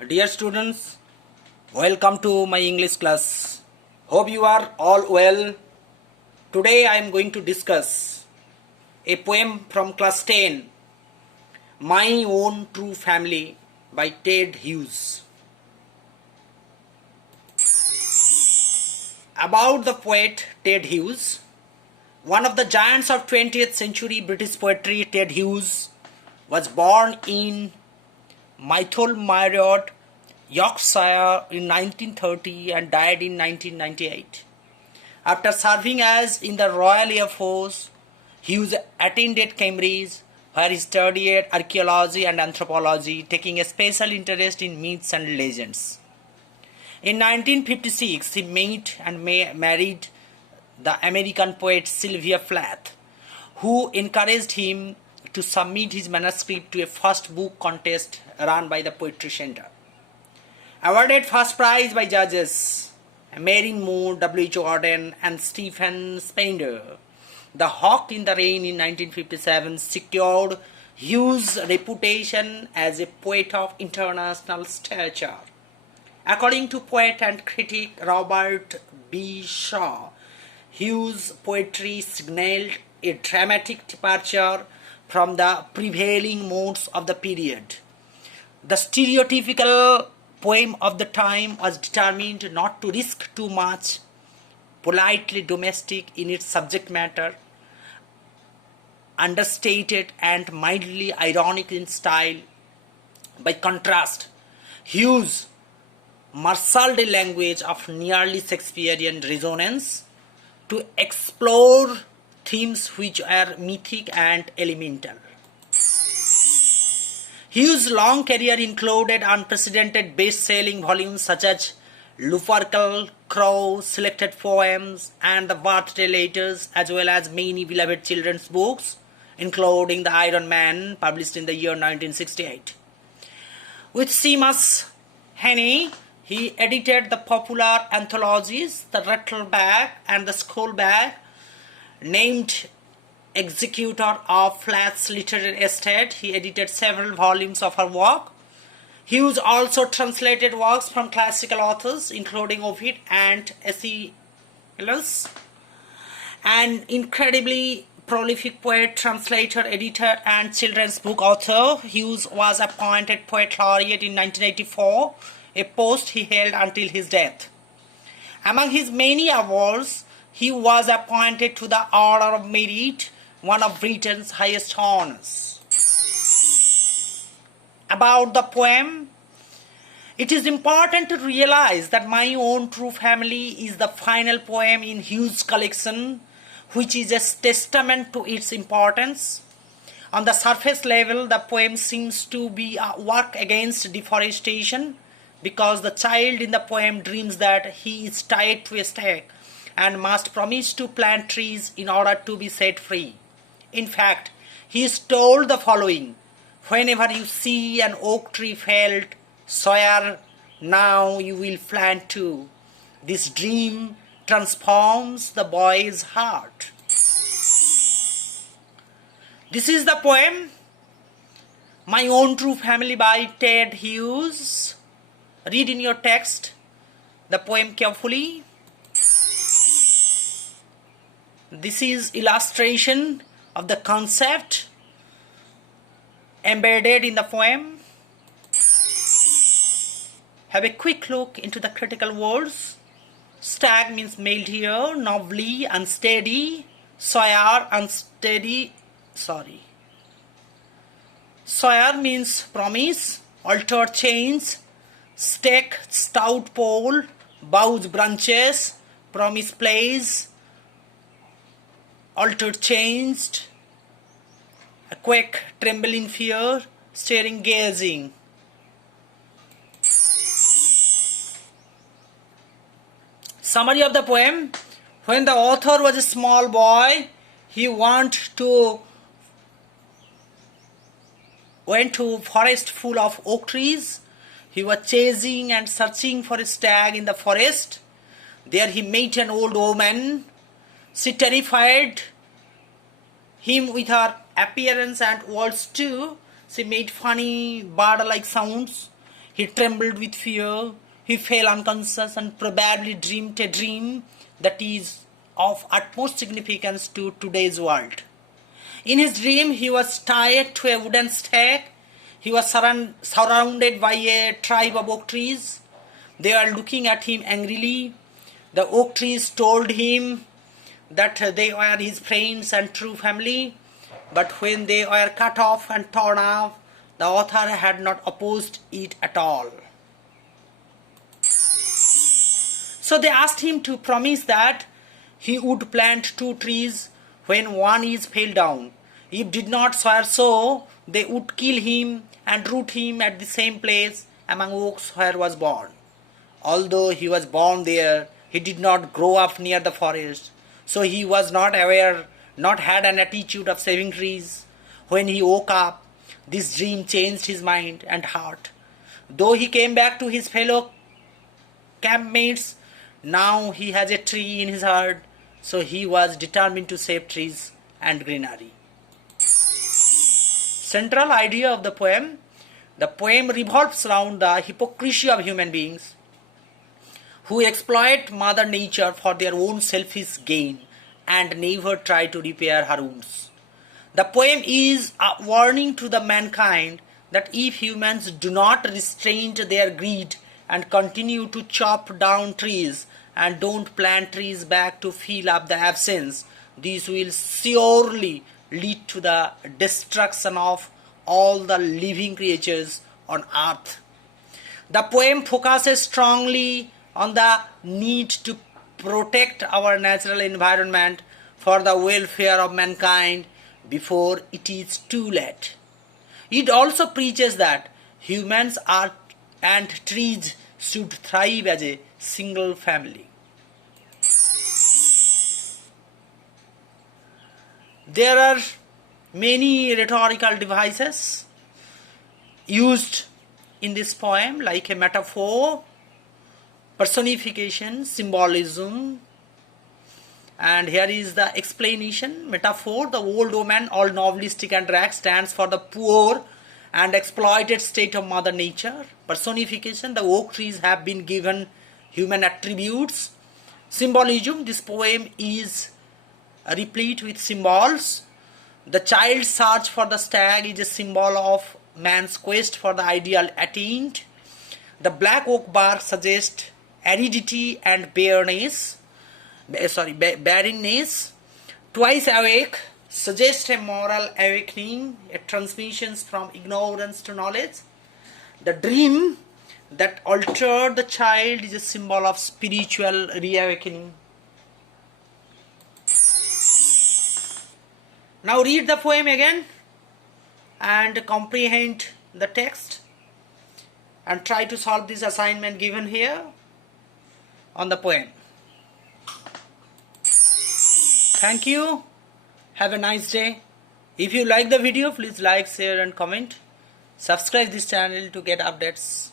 Dear students, welcome to my English class. Hope you are all well. Today I am going to discuss a poem from class 10, My Own True Family by Ted Hughes. About the poet Ted Hughes, one of the giants of 20th century British poetry, Ted Hughes was born in Mytholmyrod, Yorkshire in 1930 and died in 1998. After serving as in the Royal Air Force, Hughes attended Cambridge, where he studied archaeology and anthropology, taking a special interest in myths and legends. In 1956, he met and married the American poet Sylvia Plath, who encouraged him to submit his manuscript to a first book contest run by the Poetry Center. Awarded first prize by judges Mary Moore, W.H. Auden and Stephen Spender, The Hawk in the Rain in 1957 secured Hughes' reputation as a poet of international stature. According to poet and critic Robert B. Shaw, Hughes' poetry signaled a dramatic departure from the prevailing modes of the period. The stereotypical poem of the time was determined not to risk too much, politely domestic in its subject matter, understated and mildly ironic in style. By contrast, Hughes marshaled a language of nearly Shakespearean resonance to explore themes which are mythic and elemental. Hughes' long career included unprecedented best-selling volumes such as Lupercal, Crow, Selected Poems, and the Birthday Letters, as well as many beloved children's books, including The Iron Man, published in the year 1968. With Seamus Heaney, he edited the popular anthologies The Rattle Bag and The School Bag. Named executor of Plath's literary estate, he edited several volumes of her work. Hughes also translated works from classical authors, including Ovid and Aeschylus. An incredibly prolific poet, translator, editor, and children's book author, Hughes was appointed Poet Laureate in 1984, a post he held until his death. Among his many awards, he was appointed to the Order of Merit, one of Britain's highest honors. About the poem, it is important to realize that My Own True Family is the final poem in Hughes' collection, which is a testament to its importance. On the surface level, the poem seems to be a work against deforestation, because the child in the poem dreams that he is tied to a stake and must promise to plant trees in order to be set free. In fact, he is told the following: whenever you see an oak tree felled, swear now you will plant too. This dream transforms the boy's heart. This is the poem, My Own True Family by Ted Hughes. Read in your text the poem carefully. This is illustration of the concept embedded in the poem. Have a quick look into the critical words. Stag means male here, novely, unsteady, sawyer, unsteady, Sawyer means promise, altar chains, stake, stout pole, boughs, branches, promise place, altar changed, a quake, tremble in fear, staring, gazing. Summary of the poem. When the author was a small boy, he went to forest full of oak trees. He was chasing and searching for a stag in the forest. There he met an old woman. She terrified him with her appearance and words too. She made funny bird-like sounds. He trembled with fear. He fell unconscious and probably dreamed a dream that is of utmost significance to today's world. In his dream, he was tied to a wooden stake. He was surrounded by a tribe of oak trees. They were looking at him angrily. The oak trees told him that they were his friends and true family. But when they were cut off and torn off, the author had not opposed it at all. So they asked him to promise that he would plant 2 trees when one is fell down. If did not swear so, they would kill him and root him at the same place among oaks where was born. Although he was born there, he did not grow up near the forest, so he was not aware, not had an attitude of saving trees. When he woke up, this dream changed his mind and heart. Though he came back to his fellow campmates, now he has a tree in his heart, so he was determined to save trees and greenery. Central idea of the poem revolves around the hypocrisy of human beings who exploit Mother Nature for their own selfish gain and never try to repair her wounds. The poem is a warning to the mankind that if humans do not restrain their greed and continue to chop down trees and don't plant trees back to fill up the absence, this will surely lead to the destruction of all the living creatures on earth. The poem focuses strongly on the need to protect our natural environment for the welfare of mankind before it is too late. It also preaches that humans and trees should thrive as a single family. There are many rhetorical devices used in this poem, like a metaphor, personification, symbolism, and here is the explanation. Metaphor: the old woman, all novelistic and rag, stands for the poor and exploited state of Mother Nature. Personification: the oak trees have been given human attributes. Symbolism: this poem is replete with symbols. The child's search for the stag is a symbol of man's quest for the ideal attained. The black oak bark suggests aridity and barrenness. Twice awake suggests a moral awakening, a transmission from ignorance to knowledge. The dream that altered the child is a symbol of spiritual reawakening. Now read the poem again and comprehend the text and try to solve this assignment given here on the poem. Thank you. Have a nice day. If you like the video, please like, share and comment. Subscribe this channel to get updates.